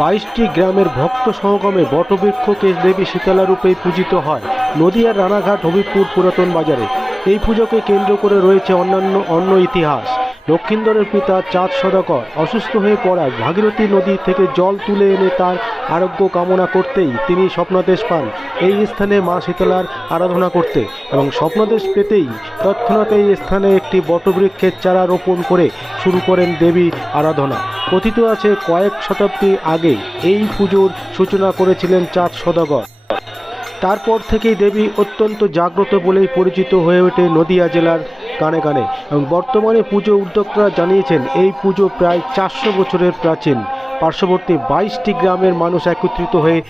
বাইশটি গ্রামের ভক্ত সমাগমে বটবৃক্ষকে দেবী শীতলা রূপে পূজিত হয় নদিয়ার রানাঘাট হবিবপুর পুরাতন বাজারে। এই পুজোকে কেন্দ্র করে রয়েছে অন্যান্য অন্য ইতিহাস। লক্ষিন্দরের পিতা চাঁদ সদাকর অসুস্থ হয়ে পড়ায় ভাগীরথী নদী থেকে জল তুলে এনে তার আরোগ্য কামনা করতেই তিনি স্বপ্নাদেশ পান। এই স্থানে মা শীতলার আরাধনা করতে এবং স্বপ্নাদেশ পেতেই তৎক্ষণাৎ এই স্থানে একটি বটবৃক্ষের চারা রোপণ করে শুরু করেন দেবী আরাধনা। কথিত আছে, কয়েক শতাব্দী আগে এই পুজোর সূচনা করেছিলেন চাঁদ সদাগর। তারপর থেকেই দেবী অত্যন্ত জাগ্রত বলেই পরিচিত হয়ে ওঠে নদিয়া জেলার কানে কানে। এবং বর্তমানে পুজো উদ্যোক্তারা জানিয়েছেন, এই পুজো প্রায় চারশো বছরের প্রাচীন। পার্শ্ববর্তী বাইশটি গ্রামের মানুষ একত্রিত হয়ে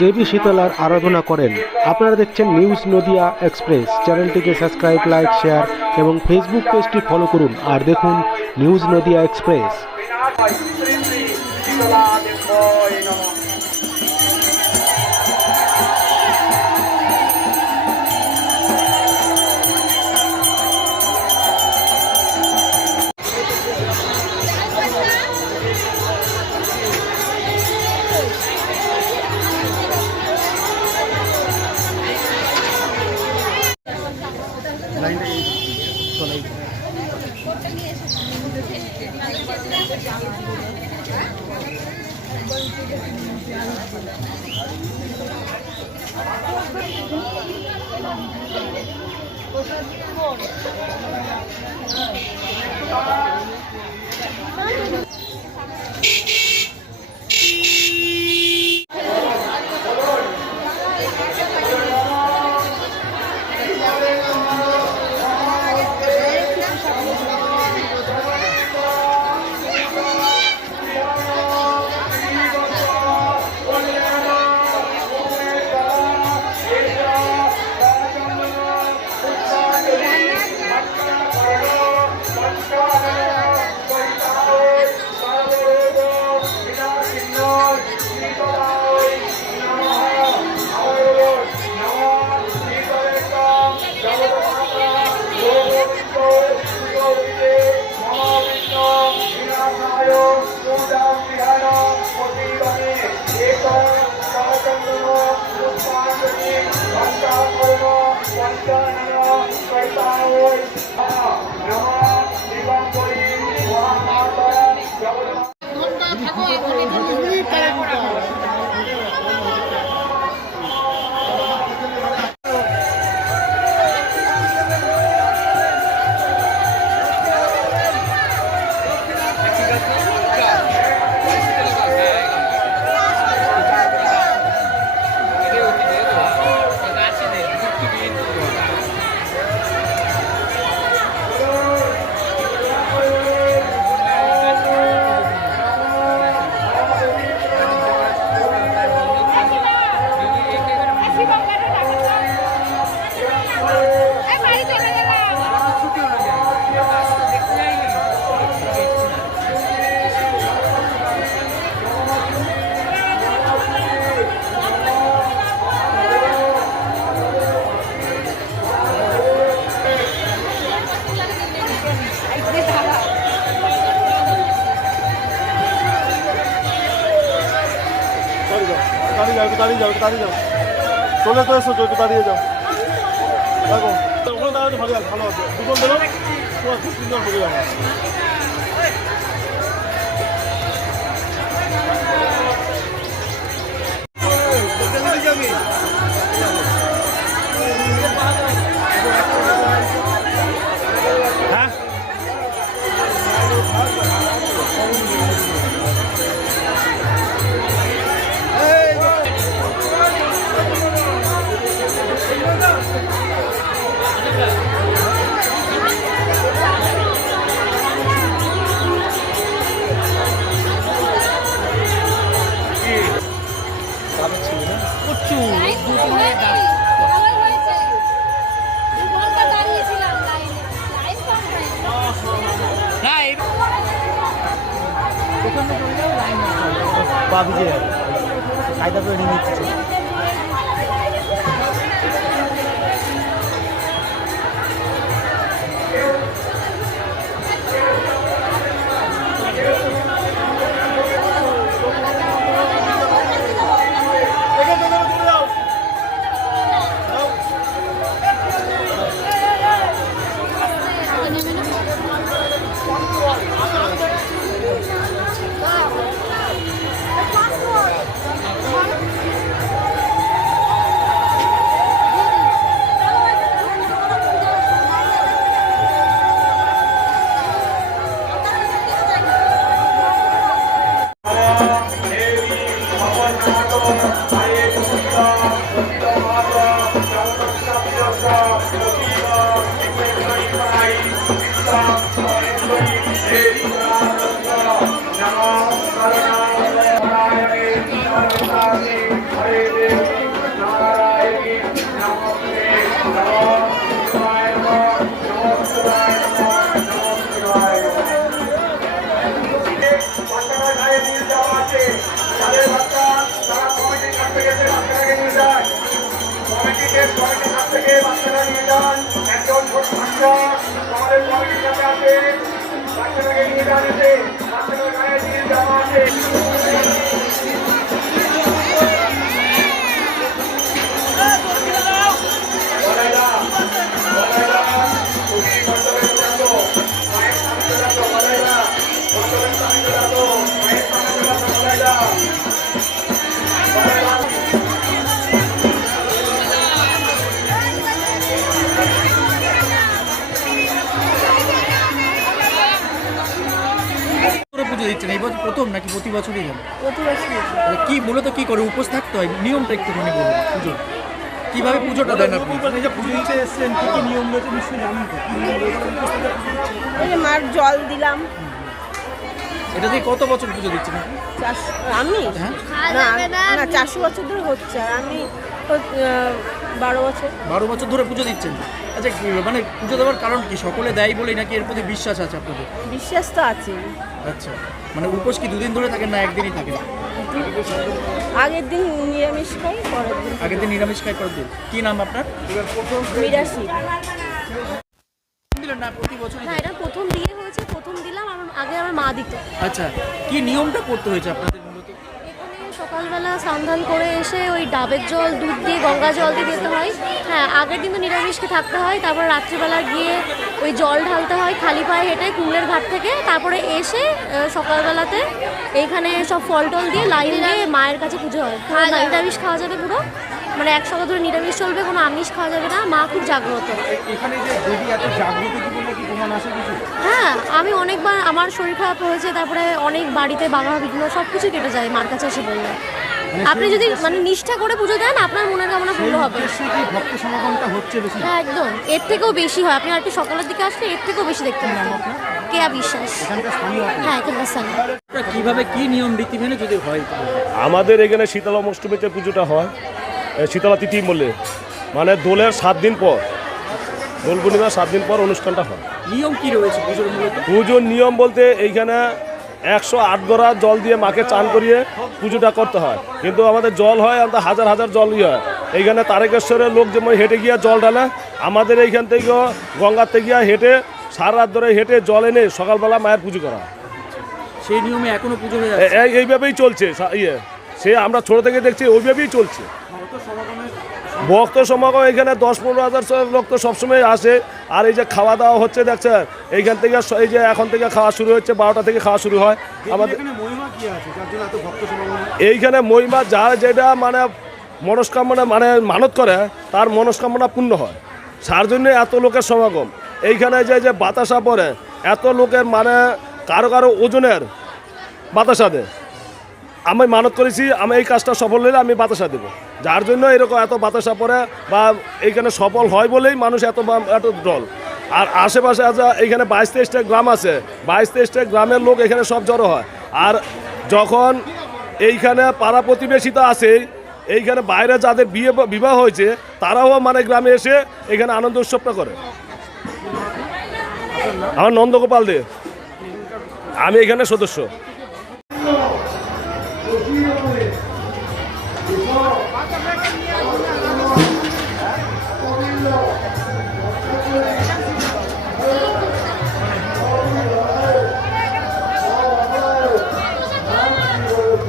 দেবী শীতলার আরাধনা করেন। আপনারা দেখছেন নিউজ নদিয়া এক্সপ্রেস। চ্যানেলটিকে সাবস্ক্রাইব, লাইক, শেয়ার এবং ফেসবুক পেজটি ফলো করুন। আর দেখুন নিউজ নদিয়া এক্সপ্রেস। শ্রী শ্রী শীতলা দেবায় নমঃ 不好吃 দাঁড়িয়ে যাও দাঁড়িয়ে যাও চলে তো এসো, একটু দাঁড়িয়ে যাও। দেখো ওখানে ভালো ভালো আছে। দুজন দেবো? তোমার খুব সুন্দর হবে পা ভিজে যাবে কায়দা করে নিয়ে নিচ্ছে। থেকে বাচ্চারা পুজো দিচ্ছেন এই বছর প্রথম নাকি প্রতি বছরই যান প্রতি কি মূলত কি করে উপোস থাকতে হয়? নিয়মটা একটুখানি বলুন পুজো। কীভাবে পুজোটা দেন আপনি? মার জল দিলাম। এটা দিয়ে কত বছর পুজো দিচ্ছেন আমি? হ্যাঁ। না না চারশো বছর ধরে হচ্ছে আমি বারো বছর। বারো বছর ধরে পুজো দিচ্ছেন? আচ্ছা কি- মানে পুজো দেওয়ার কারণ কি? সকলে দেয় বলেই নাকি এর প্রতি বিশ্বাস আছে আপনাদের? বিশ্বাস তো আছে আচ্ছা মানে উপোস কি দুদিন ধরে থাকেন না একদিনই থাকেন? আগের দিন নিরামিষ খাই পরের দিন আগের দিন নিরামিষ খাই করার দিন। কি নাম আপনার? বিরাশি দিলেন না প্রতি বছরই হ্যাঁ এটা প্রথম বিয়ে হয়েছে প্রথম দিলাম আগে আমার মা দিত। আচ্ছা কি নিয়মটা করতে হয়েছে আপনাদের? সকালবেলা সন্ধান করে এসে ওই ডাবের জল দুধ দিয়ে গঙ্গা জল দিয়ে দিতে হয়। হ্যাঁ আগের দিন তো নিরামিষকে থাকতে হয় তারপর রাত্রিবেলা গিয়ে ওই জল ঢালতে হয় খালি পায়ে হেঁটে কুমড়ের ঘাট থেকে তারপরে এসে সকালবেলাতে এইখানে সব ফল টল দিয়ে লাইন দিয়ে মায়ের কাছে পুজো হয়। নিরামিষ খাওয়া যাবে পুরো। মানে এক সপ্তাহ ধরে নিরামিষ চলবে কোনো আমিষ খাওয়া যাবে না। মা খুব জাগ্রত। এখানে যে দেবী এত জাগ্রত কি বলে কি প্রমাণ আছে কিছু? হ্যাঁ আমি অনেকবার আমার শরীর খারাপ হয়েছে তারপরে অনেক বাড়িতে বাঘা বিঘ্ন সব কিছু কেটে যায় মার কাছে এসে বললে। আপনি যদি মানে নিষ্ঠা করে পুজো দেন আপনার মনের কামনা পূর্ণ হবে। ভক্ত সমাগমটা হচ্ছে বেশি? হ্যাঁ একদম। এর থেকেও বেশি হয়। আপনি আর একটু সকালের দিকে আসলে এর থেকেও বেশি দেখতে পাবেন কেয়া বিশ্বাস। এখানকার স্থানীয় আপনি। হ্যাঁ এখানকার স্থানীয়। কীভাবে কি নিয়ম রীতি মেনে যদি হয়? আমাদের এখানে শীতলা অষ্টমীতে পুজোটা হয়। শীতলা তিথি বললে। মানে দোলের সাত দিন পর দোল পূর্ণিমার সাত দিন পর অনুষ্ঠানটা হয়। নিয়ম কি রয়েছে পুজোর পুজোর নিয়ম বলতে এইখানে একশো আট গড়া জল দিয়ে মাকে চান করিয়ে পুজোটা করতে হয়। কিন্তু আমাদের জল হয় আমাদের হাজার হাজার জলই হয়। এইখানে তারকেশ্বরের লোক যেমন হেঁটে গিয়ে জল ঢালে আমাদের এইখান থেকে গঙ্গার থেকে গিয়ে হেঁটে সারা রাত ধরে হেঁটে জল এনে সকালবেলা মায়ের পুজো করা। সেই নিয়মে এখনও পুজো হয়ে এইভাবেই চলছে ইয়ে। সে আমরা ছোট থেকে দেখছি ওইভাবেই চলছে। ভক্ত সমাগম এখানে দশ পনেরো হাজার লোক তো সবসময় আসে। আর এই যে খাওয়া দাওয়া হচ্ছে দেখছেন? এইখান থেকে এই যে এখন থেকে খাওয়া শুরু হচ্ছে বারোটা থেকে খাওয়া শুরু হয়। আমাদের এইখানে মহিমা যার যেটা মানে মনস্কামনা মানে মানত করে তার মনস্কামনা পূর্ণ হয়। তার জন্য এত লোকের সমাগম। এইখানে যে যে বাতাসা পড়ে এত লোকের মানে কারও কারও ওজনের বাতাসা দেয়। আমি মানত করেছি, আমি এই কাজটা সফল হলে আমি বাতাসা দেবো। যার জন্য এরকম এত বাতাসা পড়ে বা এইখানে সফল হয় বলেই মানুষ এত এত দল। আর আশেপাশে আছে, এইখানে বাইশ তেইশটা গ্রাম আছে। বাইশ তেইশটা গ্রামের লোক এখানে সব জড়ো হয়। আর যখন এইখানে পাড়া প্রতিবেশী তো আছেই এইখানে বাইরে যাদের বিয়ে, বিবাহ হয়েছে, তারাও মানে গ্রামে এসে এখানে আনন্দ উৎসবটা করে। আমার নন্দগোপাল দে। আমি এখানে সদস্য।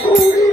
Hallelujah.